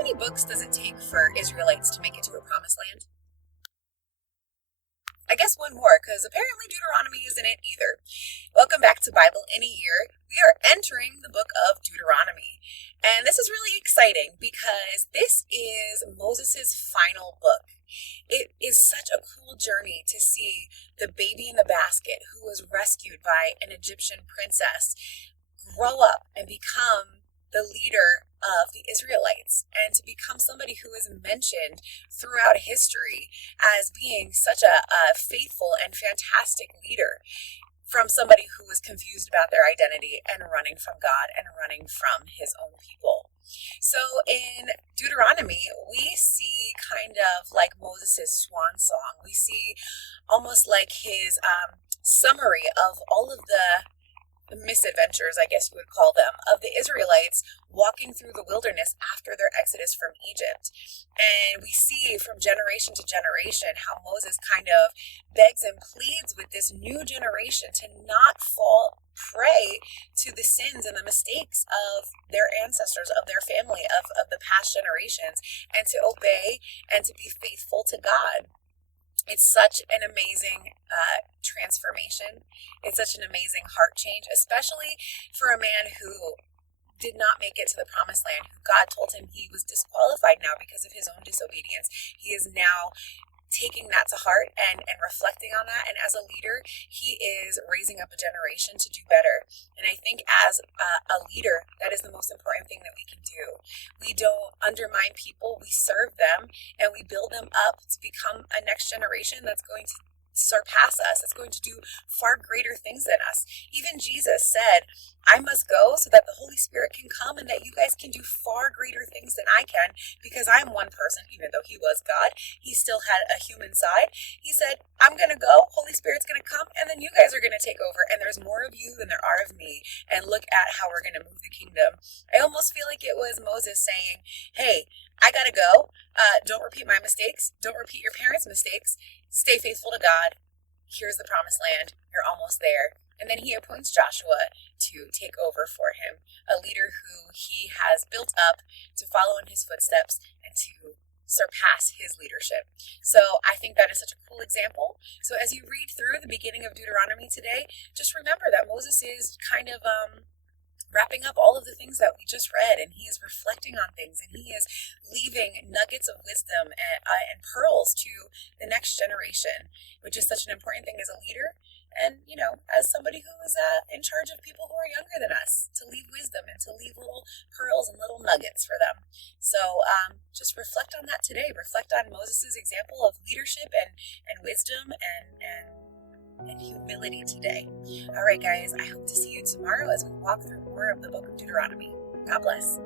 many books does it take for Israelites to make it to a promised land? I guess one more, because apparently Deuteronomy isn't it either. Welcome back to Bible in a Year. We are entering the book of Deuteronomy. And this is really exciting because this is Moses' final book. It is such a cool journey to see the baby in the basket who was rescued by an Egyptian princess grow up and become the leader of the Israelites, and to become somebody who is mentioned throughout history as being such a faithful and fantastic leader, from somebody who was confused about their identity and running from God and running from his own people. So in Deuteronomy, we see kind of like Moses' swan song. We see almost like his summary of all of the misadventures, I guess you would call them, of the Israelites walking through the wilderness after their exodus from Egypt. And we see from generation to generation how Moses kind of begs and pleads with this new generation to not fall prey to the sins and the mistakes of their ancestors, of their family, of the past generations, and to obey and to be faithful to God. It's such an amazing transformation. It's such an amazing heart change, especially for a man who did not make it to the promised land, who God told him he was disqualified now because of his own disobedience. He is now taking that to heart and reflecting on that. And as a leader, he is raising up a generation to do better. And I think as a leader, that is the most important thing that we can do. We don't undermine people, we serve them, and we build them up to become a next generation that's going to surpass us. It's going to do far greater things than us. Even Jesus said, I must go so that the Holy Spirit can come and that you guys can do far greater things than I can, because I'm one person. Even though he was God, he still had a human side. He said, I'm going to go, Holy Spirit's going to come, and then you guys are going to take over, and there's more of you than there are of me, and look at how we're going to move the kingdom. I almost feel like it was Moses saying, hey, I got to go. Don't repeat my mistakes. Don't repeat your parents' mistakes. Stay faithful to God. Here's the promised land. You're almost there. And then he appoints Joshua to take over for him, a leader who he has built up to follow in his footsteps and to surpass his leadership. So I think that is such a cool example. So as you read through the beginning of Deuteronomy today, just remember that Moses is kind of wrapping up all of the things that we just read, and he is reflecting on things, and he is leaving nuggets of wisdom and pearls to the next generation, which is such an important thing as a leader. And, as somebody who is in charge of people who are younger than us, to leave wisdom and to leave little pearls and little nuggets for them. So just reflect on that today. Reflect on Moses' example of leadership and wisdom and humility today. All right, guys, I hope to see you tomorrow as we walk through more of the book of Deuteronomy. God bless.